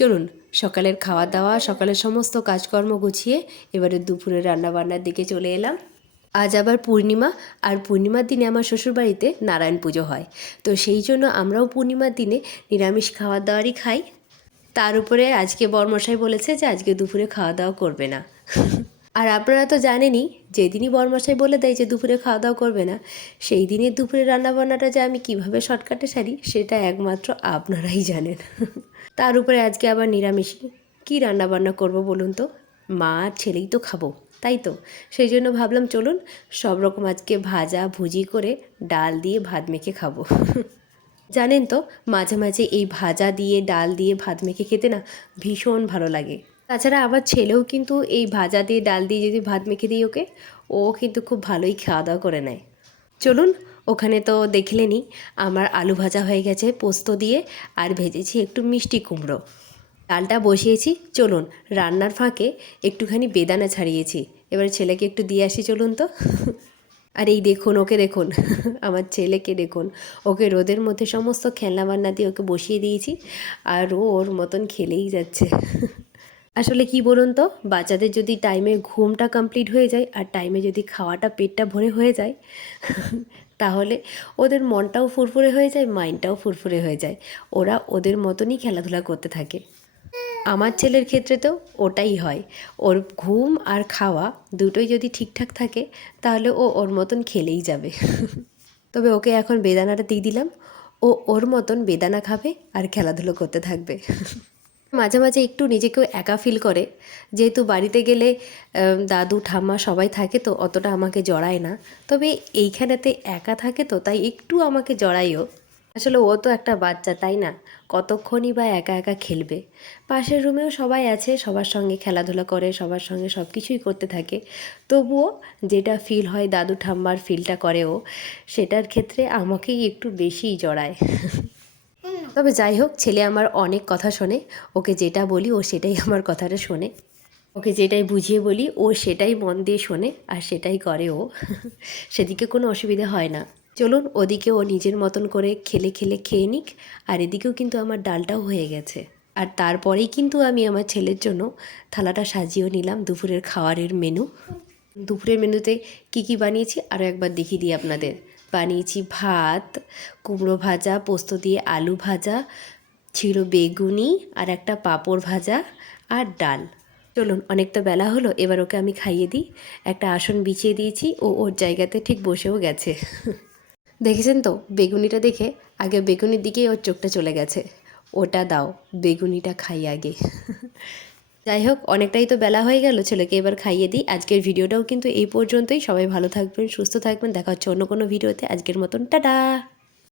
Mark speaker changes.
Speaker 1: চলুন, সকালের খাওয়া দাওয়া সকালের সমস্ত কাজকর্ম গুছিয়ে এবারে দুপুরে রান্নাবান্নার দিকে চলে এলাম। আজ আবার পূর্ণিমা, আর পূর্ণিমার দিনে আমার শ্বশুরবাড়িতে নারায়ণ পুজো হয়। তো সেই জন্য আমরাও পূর্ণিমার দিনে নিরামিষ খাওয়া দাওয়ারই খাই। তার উপরে আজকে বরমশাই বলেছে যে আজকে দুপুরে খাওয়া দাওয়া করবে না। আর আপনারা তো জানেনই, যেদিনই বরমশাই বলে দেয় যে দুপুরে খাওয়া দাওয়া করবে না সেই দিনের দুপুরে রান্নাবান্নাটা যে আমি কীভাবে শর্টকাটে সারি, সেটা একমাত্র আপনারাই জানেন। তার উপরে আজকে আবার নিরামিষ কী রান্নাবান্না করব বলুন তো? মা ছেলেই তো খাব, তাই তো? সেই জন্য ভাবলাম চলুন, সব রকম আজকে ভাজা ভুজি করে ডাল দিয়ে ভাত মেখে খাব। জানেন তো, মাঝে মাঝে এই ভাজা দিয়ে, ডাল দিয়ে ভাত মেখে খেতে না ভীষণ ভালো লাগে। তাছাড়া আমার ছেলেও কিন্তু এই ভাজা দিয়ে, ডাল দিয়ে যদি ভাত মেখে দিই ওকে, ও কিন্তু খুব ভালোই খাওয়া দাওয়া করে নেয়। চলুন, ওখানে তো দেখলেনই আমার আলু ভাজা হয়ে গেছে, পোস্ত দিয়ে, আর ভেজেছি একটু মিষ্টি কুমড়ো। ডালটা বসিয়েছি, চলুন, রান্নার ফাঁকে একটুখানি বেদানা ছাড়িয়েছি। এবার ছেলেকে একটু দিয়ে আসি, চলুন তো। আর এই দেখুন, ওকে দেখুন, আমার ছেলেকে দেখুন, ওকে রোদের মধ্যে সমস্ত খেলনা বান্না দিয়ে ওকে বসিয়ে দিয়েছি, আর ও ওর মতন খেলেই যাচ্ছে। আসলে কি বলুন তো, বাচ্চাদের যদি টাইমে ঘুমটা কমপ্লিট হয়ে যায় আর টাইমে যদি খাওয়াটা, পেটটা ভরে হয়ে যায়, তাহলে ওদের মনটাও ফুরফুরে হয়ে যায় মাইন্ডটাও ফুরফুরে হয়ে যায়। ওরা ওদের মতনই খেলাধুলা করতে থাকে। আমার ছেলের ক্ষেত্রে তো ওটাই হয়। ওর ঘুম আর খাওয়া দুটোই যদি ঠিকঠাক থাকে, তাহলে ও ওর মতন খেলেই যাবে। তবে ওকে এখন বেদানাটা দিয়ে দিলাম। ও ওর মতন বেদানা খাবে আর খেলাধুলো করতে থাকবে। মাঝে মাঝে একটু নিজেকেও একা ফিল করে। যেহেতু বাড়িতে গেলে দাদু, ঠাম্মা সবাই থাকে তো অতটা আমাকে জড়ায় না। তবে এইখানেতে একা থাকে তো তাই একটু আমাকে জড়াইও আসলে ও তো একটা বাচ্চা, তাই না? কতক্ষণই বা একা একা খেলবে? পাশের রুমেও সবাই আছে, সবার সঙ্গে খেলাধুলা করে, সবার সঙ্গে সব কিছুই করতে থাকে। তবুও যেটা ফিল হয় দাদু, ঠাম্মার ফিলটা করে ও, সেটার ক্ষেত্রে আমাকেই একটু বেশিই জড়ায়। তবে যাই হোক, ছেলে আমার অনেক কথা শোনে। ওকে যেটা বলি, ও সেটাই আমার কথাটা শোনে। ওকে যেটাই বুঝিয়ে বলি, ও সেটাই মন দিয়ে শোনে, আর সেটাই করে ও। সেদিকে কোনো অসুবিধা হয় না। চলুন, ওদিকে ও নিজের মতন করে খেলে খেলে খেয়ে নিক, আর এদিকেও কিন্তু আমার ডালটাও হয়ে গেছে। আর তারপরেই কিন্তু আমি আমার ছেলের জন্য থালাটা সাজিয়েও নিলাম, দুপুরের খাওয়ারের মেনু। দুপুরের মেনুতে কি কি বানিয়েছি আরও একবার দেখিয়ে দিই আপনাদের। বানিয়েছি ভাত, কুমড়ো ভাজা, পোস্ত দিয়ে আলু ভাজা, ছিল বেগুনি আর একটা পাঁপড় ভাজা আর ডাল। চলুন, অনেকটা বেলা হলো, এবার ওকে আমি খাইয়ে দিই। একটা আসন বিছিয়ে দিয়েছি, ও ওর জায়গাতে ঠিক বসেও গেছে। দেখেছেন তো, বেগুনিটা দেখে আগে বেগুনির দিকেই ওর চোখটা চলে গেছে। ওটা দাও, বেগুনিটা খাই আগে। যাই হোক অনেকটাই তো বেলা হয়ে গেল ছেলেকে এবার খাইয়ে দিই। আজকের ভিডিওটাও কিন্তু এই পর্যন্তই। সবাই ভালো থাকবেন, সুস্থ থাকবেন। দেখা হচ্ছে অন্য কোনো ভিডিওতে। আজকের মতন, টাটা!